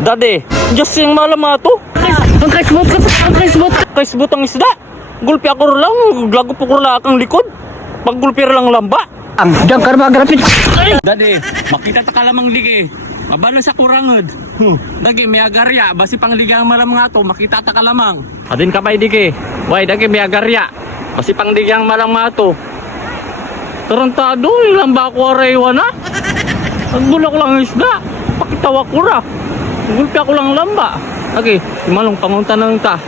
Dade, just yung malamato. Ang kaisbot. Kaisbot ang isda. Gulpi ako lang, glago po ko akang likod. Pag gulpi lang lamba. Ang dang karma grapit. Dade, makita ta kalamang ligi. Mabalo sa kurangod. Dagi, may agarya. Basi pang ligang malam nga to, makita ta kalamang. Adin ka pa digi. Way, dagi, may agarya. Basi pang ligang malam nga to. Tarantado, lamba ko araywa na. Nagbulak lang isda. Pakitawa ko ra. Gulpi ako lang lamba. Okay, simalong pangunta na ta.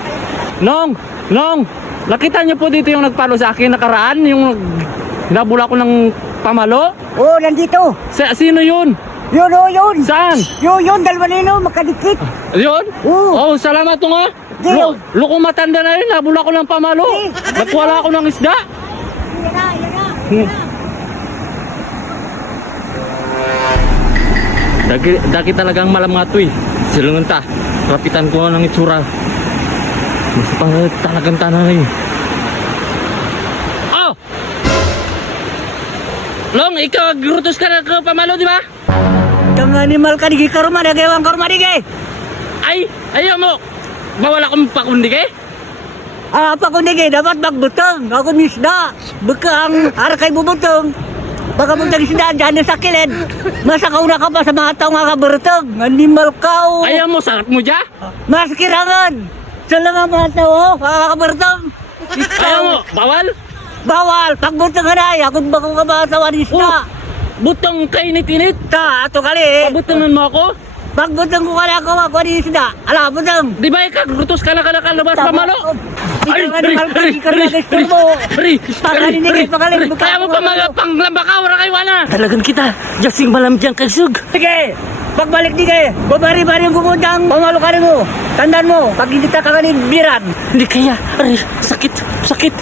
Nong, nakita niyo po dito yung nagpalo sa akin nakaraan, yung nabula ko ng pamalo? Oh, nandito. Sino yun? Yun. Saan? Yun, dalawa nino, makadikit. Yun? Oo. Oh, salamat to nga. Yun. Loko matanda na rin, nabula ko ng pamalo. Nagwala ako ng isda. Yan na. Dagi talagang malam nga to eh. Silungan ta. Rapitan ko ng itsura. Gusto pang talagang tanah na yun. Oh! Long, ikaw grutos ka na ke pamalo, di ba? Tang animal ka digi karma, nagawang karma digi. Ay, ayaw mo. Mawala kong pakundi kay? Apa ko digi, dapat magbutang. Ako nisda. Bekang, arakay bubutang. Baka mong isda dyan sa kilid. Masa kauna ka pa sa mga tao nga kabertag. Animal ka. Ayaw mo, sarap mo dya? Mas kirangan. Sa lang mga tao, kakakabertang. Ayaw mo, bawal? Bawal, pagbutang ka na, akong bako ka ba sa wanisda. Butang kainit-init. Ta, ato kali. Pabutangan mo ako? Pagbutang ko kali ako, ako wanisda. Ala, butang. Di ba ikaw grutos ka na kalabas pamalo? Ay, Kaya mo pa mga panglamba ka, wala kayo na. Talagang kita, jasing malam diyang kagsug. Sige, pagbalik di kayo, babari-bari yung gumudang, pamalo ka rin mo. Tandaan mo, pag hindi ka kakanin, biran. Hindi kaya, aray, sakit.